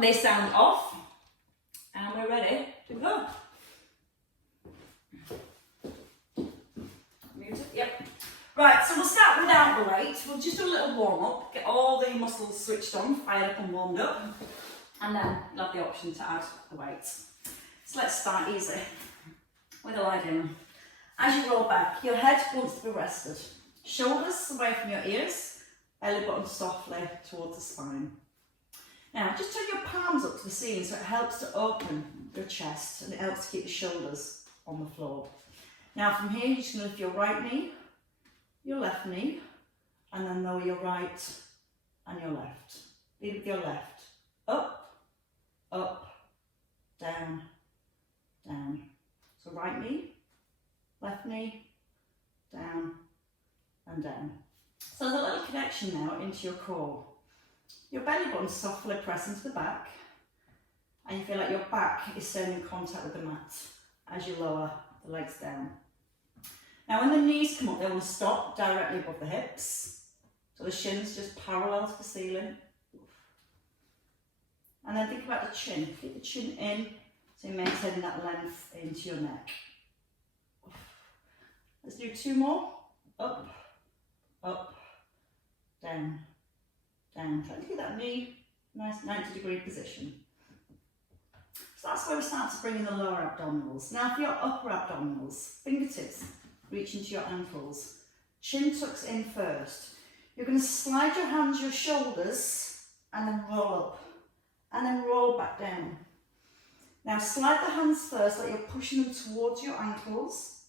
they sound off, and we're ready to go. Mute it, yep. Right, so we'll start without the weight. We'll just do a little warm up, get all the muscles switched on, fired up and warmed up, and then you'll have the option to add the weight. So let's start easy with a lie down. As you roll back, your head wants to be rested. Shoulders away from your ears, belly button softly towards the spine. Now, just turn your palms up to the ceiling so it helps to open your chest and it helps to keep your shoulders on the floor. Now, from here, you're just going to lift your right knee, your left knee, and then lower your right and your left. Lead with your left. Up, up, down, down. So right knee, left knee, down, and down. So there's a little connection now into your core. Your belly button softly press into the back, and you feel like your back is staying in contact with the mat as you lower the legs down. Now when the knees come up, they will stop directly above the hips, so the shin's just parallel to the ceiling. And then think about the chin. Keep the chin in, so you're maintaining that length into your neck. Let's do two more. Up, up, down, down. Try to keep that knee nice 90-degree position. So that's where we start to bring in the lower abdominals. Now for your upper abdominals, fingertips reach into your ankles. Chin tucks in first. You're going to slide your hands, your shoulders, and then roll up. And then roll back down. Now slide the hands first, like you're pushing them towards your ankles.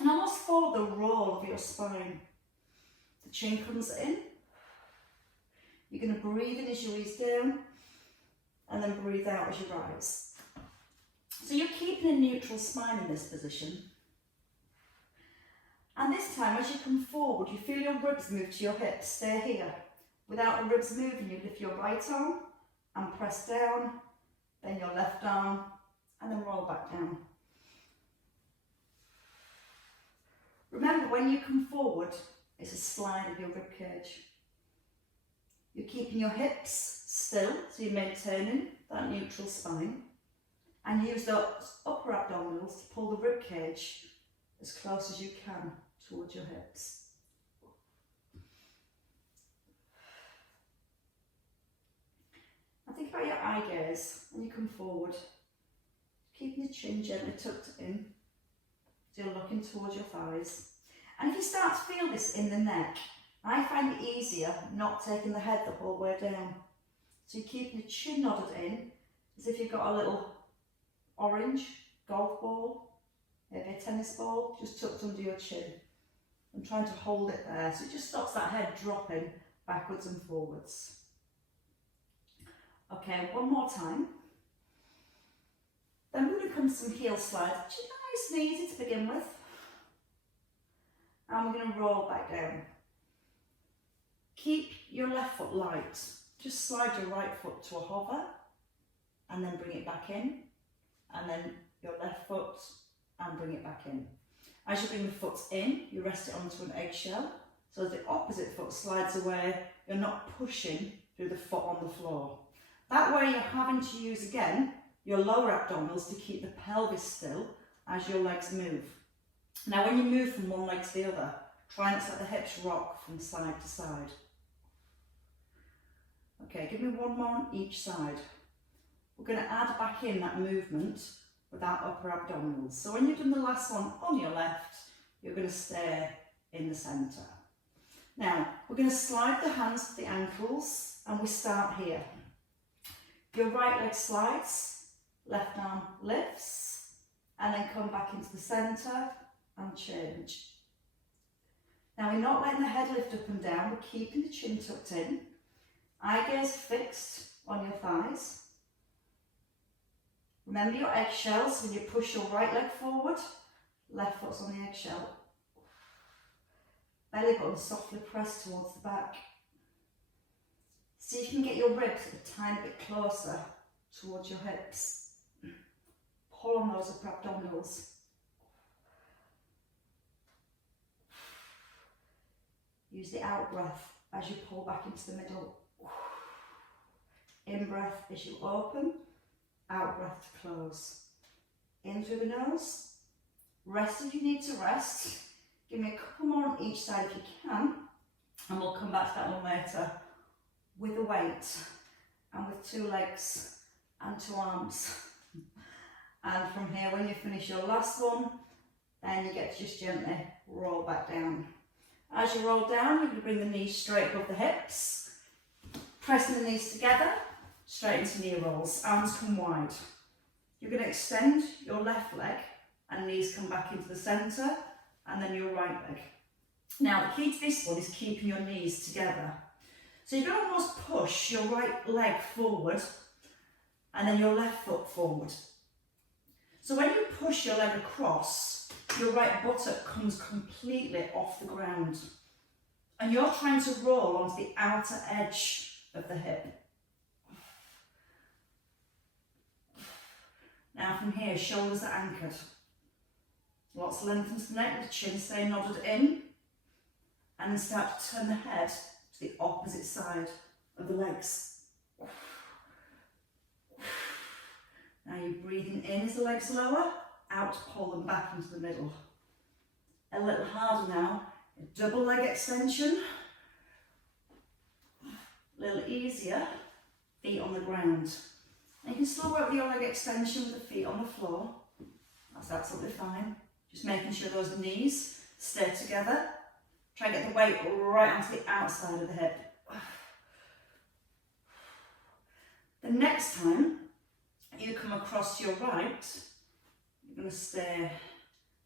And almost follow the roll of your spine. The chin comes in. You're going to breathe in as you ease down, and then breathe out as you rise. So you're keeping a neutral spine in this position. And this time, as you come forward, you feel your ribs move to your hips. Stay here. Without the ribs moving, you lift your right arm and press down, then your left arm, and then roll back down. Remember, when you come forward, it's a slide of your rib cage. You're keeping your hips still, so you're maintaining that neutral spine. And use those upper abdominals to pull the rib cage as close as you can towards your hips. Now think about your eye gaze when you come forward. Keeping your chin gently tucked in. So you're looking towards your thighs. And if you start to feel this in the neck, I find it easier not taking the head the whole way down. So you keep your chin nodded in, as if you've got a little orange golf ball, maybe a tennis ball, just tucked under your chin. And trying to hold it there, so it just stops that head dropping backwards and forwards. Okay, one more time. Then we're going to come to some heel slides, which is nice and easy to begin with. And we're going to roll back down. Keep your left foot light. Just slide your right foot to a hover and then bring it back in. And then your left foot and bring it back in. As you bring the foot in, you rest it onto an eggshell. So as the opposite foot slides away, you're not pushing through the foot on the floor. That way you're having to use again your lower abdominals to keep the pelvis still as your legs move. Now when you move from one leg to the other, try not to let the hips rock from side to side. Okay, give me one more on each side. We're going to add back in that movement with our upper abdominals. So when you've done the last one on your left, you're going to stay in the centre. Now, we're going to slide the hands to the ankles and we start here. Your right leg slides, left arm lifts, and then come back into the centre and change. Now we're not letting the head lift up and down, we're keeping the chin tucked in. Eye gaze fixed on your thighs. Remember your eggshells, when you push your right leg forward, left foot's on the eggshell. Belly button softly pressed towards the back. See if you can get your ribs a tiny bit closer towards your hips. Pull on those upper abdominals. Use the out breath as you pull back into the middle. In breath as you open, out breath to close. In through the nose. Rest if you need to rest. Give me a couple more on each side if you can. And we'll come back to that one later. With a weight. And with 2 legs and 2 arms. And from here, when you finish your last one, then you get to just gently roll back down. As you roll down, you're going to bring the knees straight above the hips. Pressing the knees together, straight into knee rolls. Arms come wide. You're going to extend your left leg and knees come back into the centre, and then your right leg. Now, the key to this one is keeping your knees together. So you're going to almost push your right leg forward and then your left foot forward. So when you push your leg across, your right buttock comes completely off the ground. And you're trying to roll onto the outer edge of the hip. Now from here, shoulders are anchored. Lots of length into the neck, the chin stay nodded in. And then start to turn the head to the opposite side of the legs. Now you're breathing in as the legs lower, out to pull them back into the middle. A little harder now, a double leg extension. A little easier, feet on the ground. And you can still work with your leg extension with the feet on the floor. That's absolutely fine. Just making sure those knees stay together. Try and get the weight right onto the outside of the hip. The next time you come across to your right, you're going to stay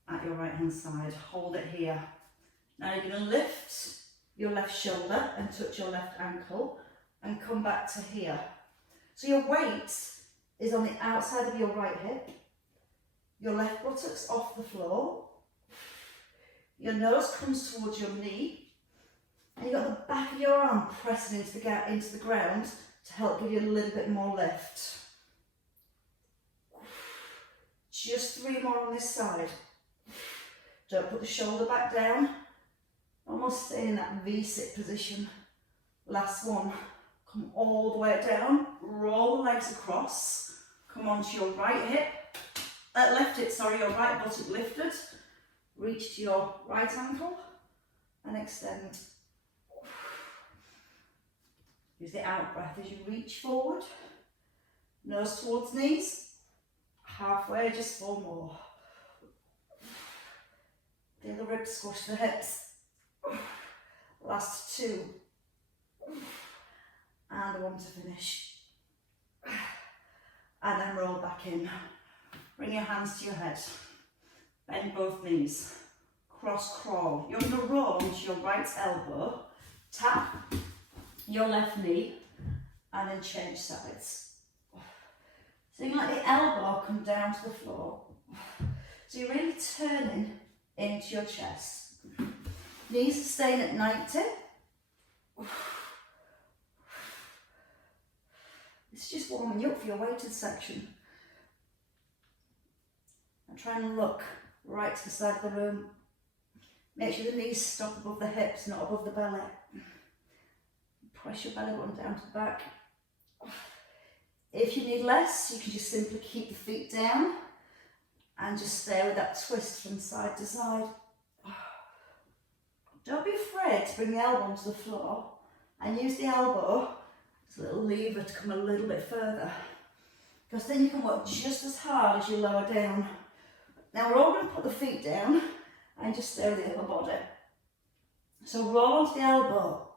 at your right hand side. Hold it here. Now you're going to lift your left shoulder and touch your left ankle and come back to here. So your weight is on the outside of your right hip. Your left buttock's off the floor. Your nose comes towards your knee. And you've got the back of your arm pressing into the ground to help give you a little bit more lift. Just 3 more on this side. Don't put the shoulder back down. Almost stay in that V-sit position. Last one. Come all the way down. Roll the legs across. Come onto your right hip. Your right buttock lifted. Reach to your right ankle and extend. Use the out breath as you reach forward. Nose towards knees. Halfway, just 4 more. Feel the ribs squish the hips. Last 2. And 1 to finish. And then roll back in. Bring your hands to your head. Bend both knees. Cross crawl. You're going to roll onto your right elbow. Tap your left knee. And then change sides. So you can let the elbow come down to the floor. So you're really turning into your chest. Knees are staying at 90. It's just warming you up for your weighted section. And try and look right to the side of the room. Make sure the knees stop above the hips, not above the belly. Press your belly button down to the back. If you need less, you can just simply keep the feet down and just stay with that twist from side to side. Don't be afraid to bring the elbow onto the floor and use the elbow as a little lever to come a little bit further, because then you can work just as hard as you lower down. Now we're all going to put the feet down and just stay with the upper body. So roll onto the elbow,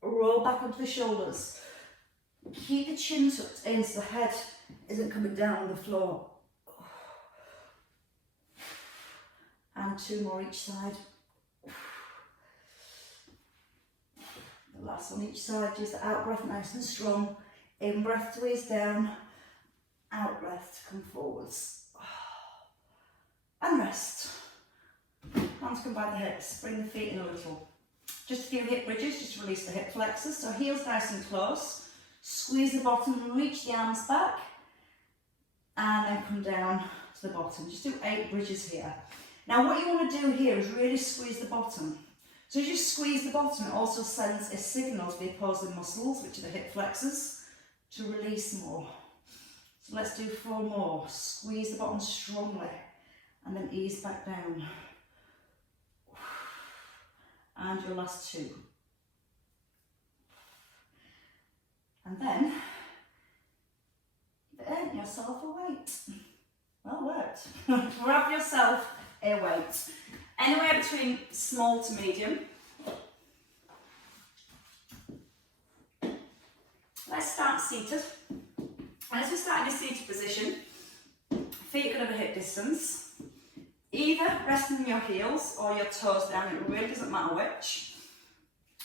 roll back onto the shoulders. Keep the chin tucked in so the head isn't coming down on the floor. And 2 more each side. The last on each side, use the out breath nice and strong. In breath to ease down, out breath to come forwards. And rest. Hands come by the hips, bring the feet in a little. Just a few hip bridges, just to release the hip flexors. So heels nice and close. Squeeze the bottom and reach the arms back. And then come down to the bottom. Just do 8 bridges here. Now what you want to do here is really squeeze the bottom. So as you squeeze the bottom, it also sends a signal to the opposing muscles, which are the hip flexors, to release more. So let's do 4 more. Squeeze the bottom strongly and then ease back down. And your last 2. And then earn yourself a weight. Well worked. Grab yourself a weight. Anywhere between small to medium. Let's start seated. And as we start in a seated position, feet are going to be hip distance. Either resting on your heels or your toes down, it really doesn't matter which.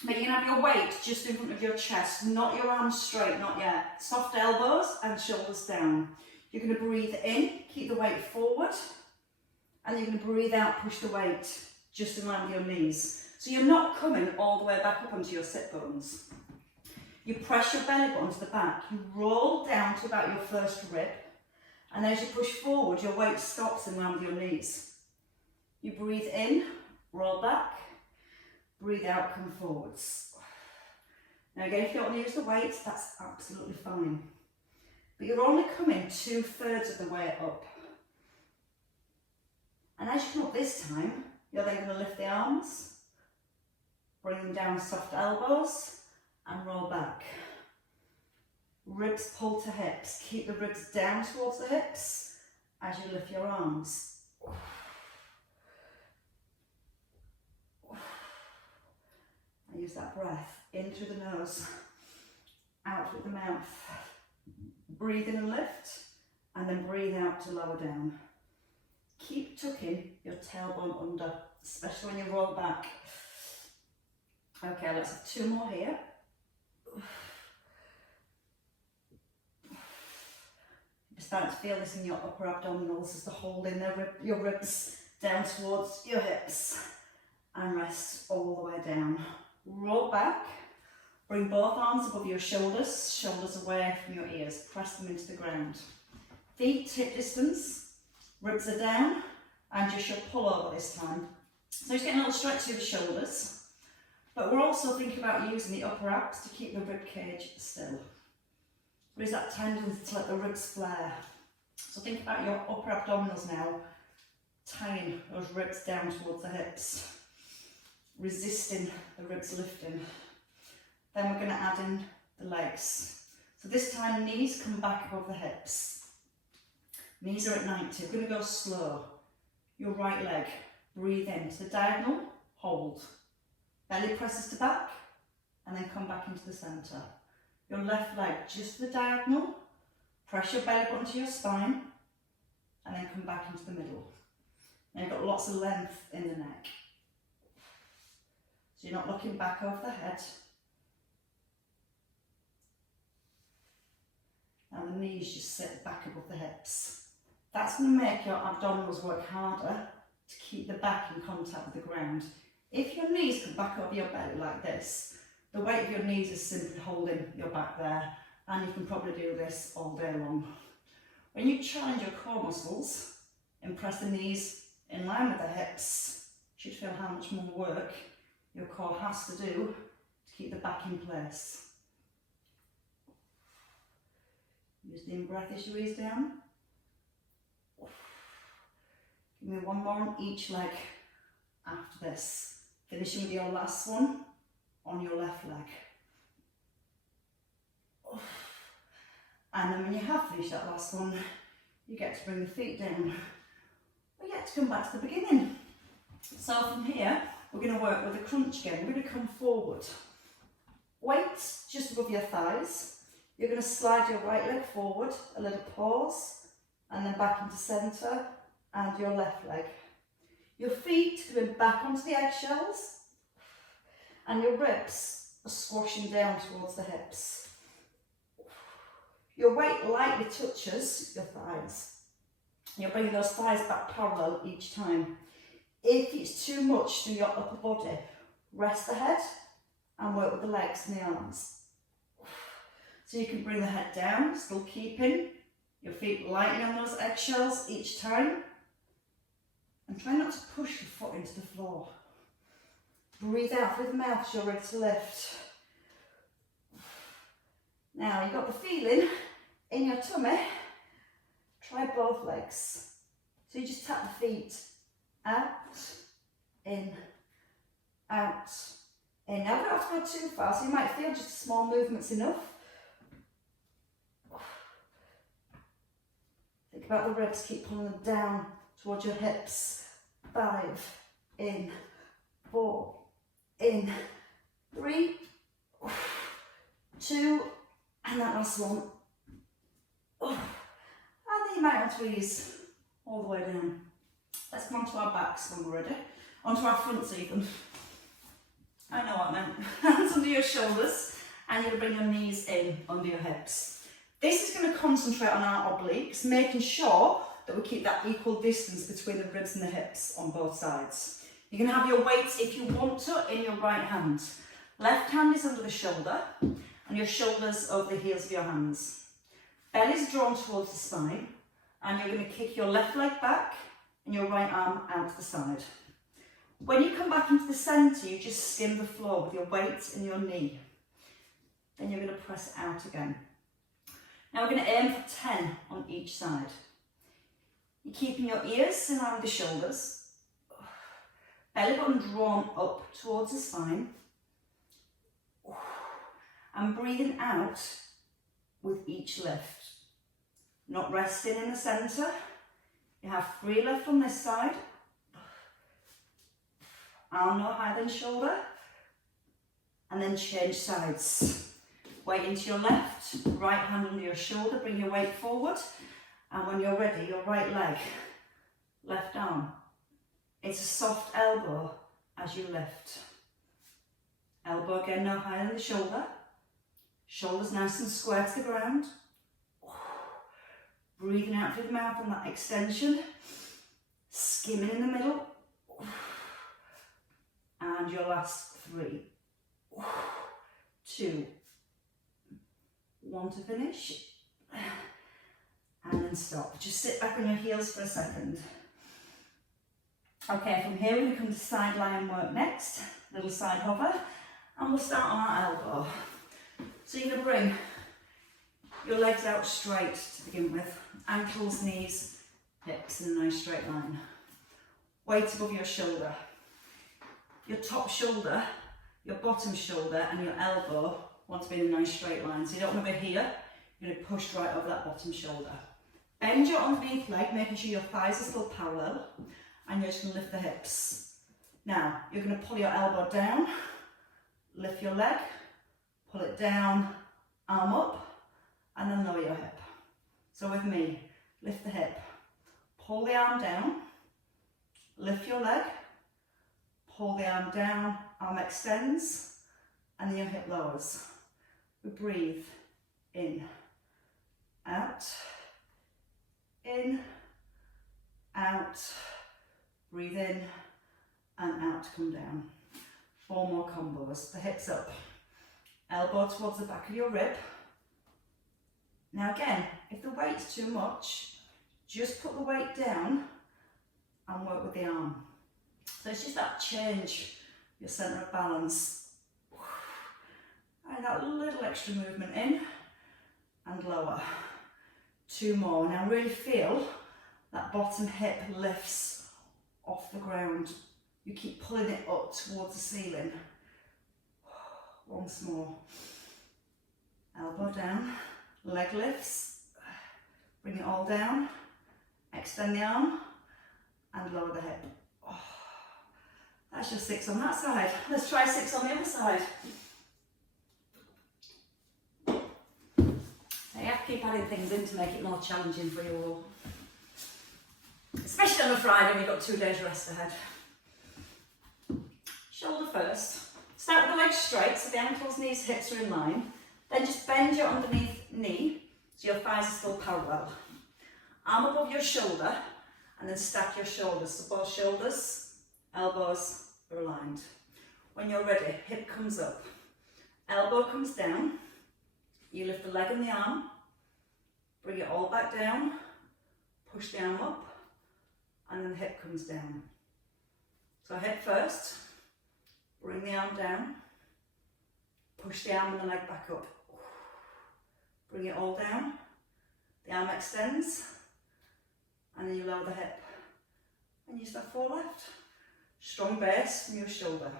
But you're going to have your weight just in front of your chest, not your arms straight, not yet. Soft elbows and shoulders down. You're going to breathe in, keep the weight forward, and you're going to breathe out, push the weight just in line with your knees. So you're not coming all the way back up onto your sit bones. You press your belly button to the back, you roll down to about your first rib, and as you push forward, your weight stops in line with your knees. You breathe in, roll back, breathe out, come forwards. Now again, if you don't want to use the weight, that's absolutely fine. But you're only coming 2/3 of the way up. And as you come up this time, you're then going to lift the arms, bring them down, soft elbows, and roll back. Ribs pull to hips. Keep the ribs down towards the hips as you lift your arms. And use that breath in through the nose, out with the mouth. Breathe in and lift, and then breathe out to lower down. Keep tucking your tailbone under, especially when you roll back. Okay, let's have 2 more here. You're starting to feel this in your upper abdominals as the hold in your ribs down towards your hips, and rest all the way down. Roll back, bring both arms above your shoulders, shoulders away from your ears, press them into the ground. Feet hip distance, ribs are down, and just your pull over this time. So just getting a little stretch through the shoulders. But we're also thinking about using the upper abs to keep the rib cage still. There is that tendency to let the ribs flare. So think about your upper abdominals now, tying those ribs down towards the hips, resisting the ribs lifting. Then we're going to add in the legs. So this time knees come back above the hips. Knees are at 90. We're going to go slow. Your right leg, breathe in to the diagonal, hold. Belly presses to back, and then come back into the centre. Your left leg just to the diagonal, press your belly button to your spine, and then come back into the middle. Now you've got lots of length in the neck. So you're not looking back over the head. Now the knees just sit back above the hips. That's going to make your abdominals work harder to keep the back in contact with the ground. If your knees come back over your belly like this, the weight of your knees is simply holding your back there, and you can probably do this all day long. When you challenge your core muscles and press the knees in line with the hips, you should feel how much more work your core has to do to keep the back in place. Use the in-breath as you ease down. Give me 1 more on each leg after this. Finishing with your last one on your left leg. And then when you have finished that last one, you get to bring the feet down. We get to come back to the beginning. So from here, we're going to work with a crunch again. We're going to come forward. Weights just above your thighs. You're going to slide your right leg forward, a little pause, and then back into centre, and your left leg. Your feet going back onto the eggshells, and your ribs are squashing down towards the hips. Your weight lightly touches your thighs. You're bringing those thighs back parallel each time. If it's too much through your upper body, rest the head and work with the legs and the arms. So you can bring the head down, still keeping your feet lightly on those eggshells each time. And try not to push your foot into the floor. Breathe out through the mouth as you're ready to lift. Now you've got the feeling in your tummy. Try both legs. So you just tap the feet out, in, out, in. Now we don't have to go too far, so you might feel just small movements enough. Think about the ribs, keep pulling them down towards your hips. 5, in, 4, in, 3, 2, and that last one. And then you might want to ease all the way down. Let's come onto our backs when we're ready. Onto our fronts even. I know what I meant. Hands under your shoulders, and you're going to bring your knees in under your hips. This is going to concentrate on our obliques, making sure that we keep that equal distance between the ribs and the hips on both sides. You're going to have your weights, if you want to, in your right hand. Left hand is under the shoulder, and your shoulders over the heels of your hands. Belly's drawn towards the spine, and you're going to kick your left leg back and your right arm out to the side. When you come back into the centre, you just skim the floor with your weight and your knee. Then you're going to press it out again. Now we're going to aim for 10 on each side. You're keeping your ears in line with the shoulders. Belly button drawn up towards the spine. And breathing out with each lift. Not resting in the centre. You have 3 left on this side. Arm no higher than shoulder. And then change sides. Weight into your left, right hand under your shoulder, bring your weight forward. And when you're ready, your right leg, left arm. It's a soft elbow as you lift. Elbow again no higher than the shoulder. Shoulders nice and square to the ground. Breathing out through the mouth on that extension. Skimming in the middle. And your last 3. 2. 1 to finish. And then stop. Just sit back on your heels for a second. Okay, from here we're going to come to sideline work next. Little side hover. And we'll start on our elbow. So you're going to bring your legs out straight to begin with. Ankles, knees, hips in a nice straight line. Weight above your shoulder. Your top shoulder, your bottom shoulder and your elbow want to be in a nice straight line. So you don't want to be here, you're going to push right over that bottom shoulder. Bend your underneath leg, making sure your thighs are still parallel, and you're just going to lift the hips. Now, you're going to pull your elbow down, lift your leg, pull it down, arm up, and then lower your hip. So with me, lift the hip, pull the arm down, lift your leg, pull the arm down, arm extends, and then your hip lowers. We breathe in, out, in, out, breathe in, and out to come down. 4 more combos. The hips up, elbow towards the back of your rib. Now again, if the weight's too much, just put the weight down and work with the arm. So it's just that change, your centre of balance. And that little extra movement in and lower. 2 more. Now really feel that bottom hip lifts off the ground. You keep pulling it up towards the ceiling. Once more. Elbow down, leg lifts, bring it all down, extend the arm and lower the hip. That's your 6 on that side. Let's try 6 on the other side. So you have to keep adding things in to make it more challenging for you all. Especially on a Friday when you've got 2 days rest ahead. Shoulder first. Start with the legs straight, so the ankles, knees, hips are in line. Then just bend your underneath knee, so your thighs are still parallel. Arm above your shoulder, and then stack your shoulders. So both shoulders, elbows are aligned. When you're ready, hip comes up, elbow comes down. You lift the leg and the arm, bring it all back down, push the arm up, and then the hip comes down. So hip first, bring the arm down, push the arm and the leg back up. Bring it all down. The arm extends. And then you lower the hip. And use that fore left. Strong base from your shoulder.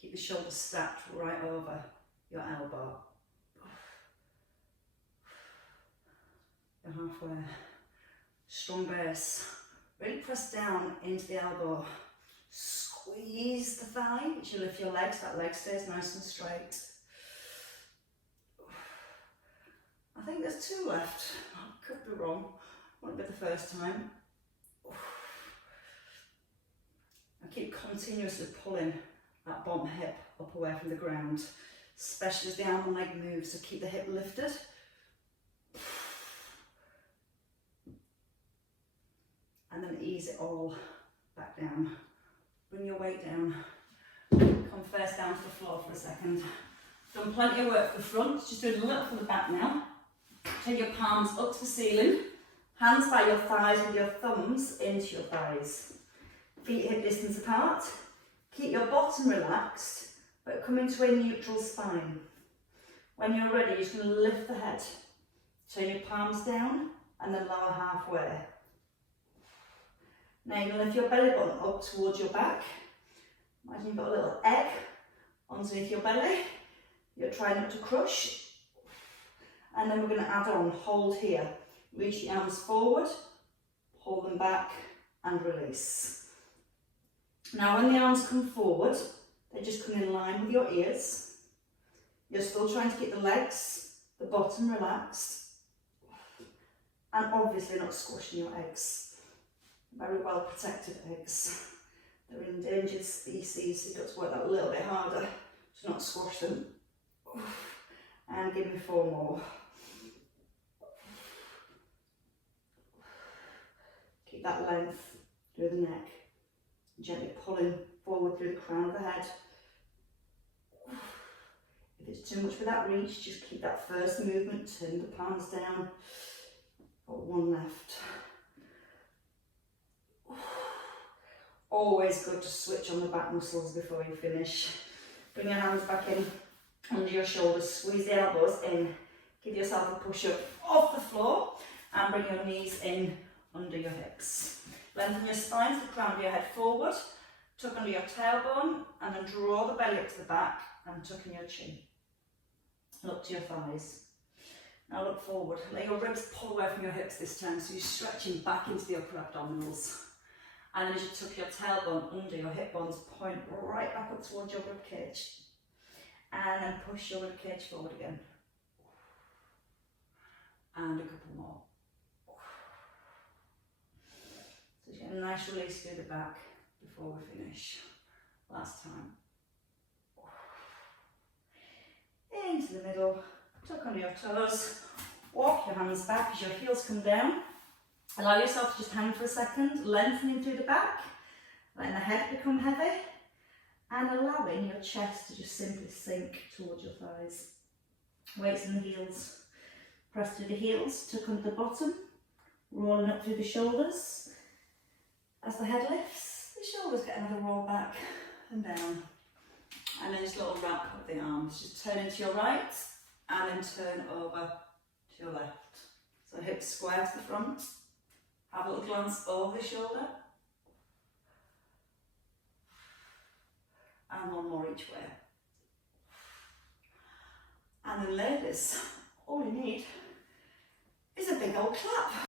Keep the shoulders stacked right over your elbow. You're halfway. Strong base. Really press down into the elbow. Squeeze the thigh as you lift your legs. That leg stays nice and straight. I think there's 2 left. I could be wrong. Won't be the first time. I keep continuously pulling that bottom hip up away from the ground, especially as the arm and leg move, so keep the hip lifted. And then ease it all back down. Bring your weight down. Come face down to the floor for a second. Done plenty of work for the front, just doing a little for the back now. Take your palms up to the ceiling. Hands by your thighs with your thumbs into your thighs. Feet hip distance apart. Keep your bottom relaxed, but come into a neutral spine. When you're ready, you're just going to lift the head. Turn your palms down and then lower halfway. Now you're going to lift your belly button up towards your back. Imagine you've got a little egg underneath your belly. You're trying not to crush. And then we're going to add on, hold here. Reach the arms forward, pull them back and release. Now when the arms come forward, they just come in line with your ears. You're still trying to keep the legs, the bottom relaxed, and obviously not squashing your eggs. Very well protected eggs. They're an endangered species, so you've got to work that a little bit harder to not squash them. And give me 4 more. Keep that length through the neck. Gently pulling forward through the crown of the head. If it's too much for that reach, just keep that first movement, turn the palms down. Got 1 left. Always good to switch on the back muscles before you finish. Bring your hands back in under your shoulders, squeeze the elbows in. Give yourself a push up off the floor and bring your knees in under your hips. Lengthen your spine to the crown of your head forward, tuck under your tailbone and then draw the belly up to the back and tuck in your chin. Look to your thighs. Now look forward. Let your ribs pull away from your hips this time, so you're stretching back into the upper abdominals. And then as you tuck your tailbone under your hip bones, point right back up towards your rib cage. And then push your rib cage forward again. And a couple more. So you get a nice release through the back before we finish. Last time. Into the middle, tuck under your toes, walk your hands back as your heels come down. Allow yourself to just hang for a second, lengthening through the back, letting the head become heavy, and allowing your chest to just simply sink towards your thighs. Weights in the heels. Press through the heels, tuck under the bottom, rolling up through the shoulders. As the head lifts, the shoulders get another roll back and down. And then just a little wrap of the arms. Just turn into your right and then turn over to your left. So hips square to the front. Have a little glance over the shoulder. And 1 more each way. And then ladies, all you need is a big old clap.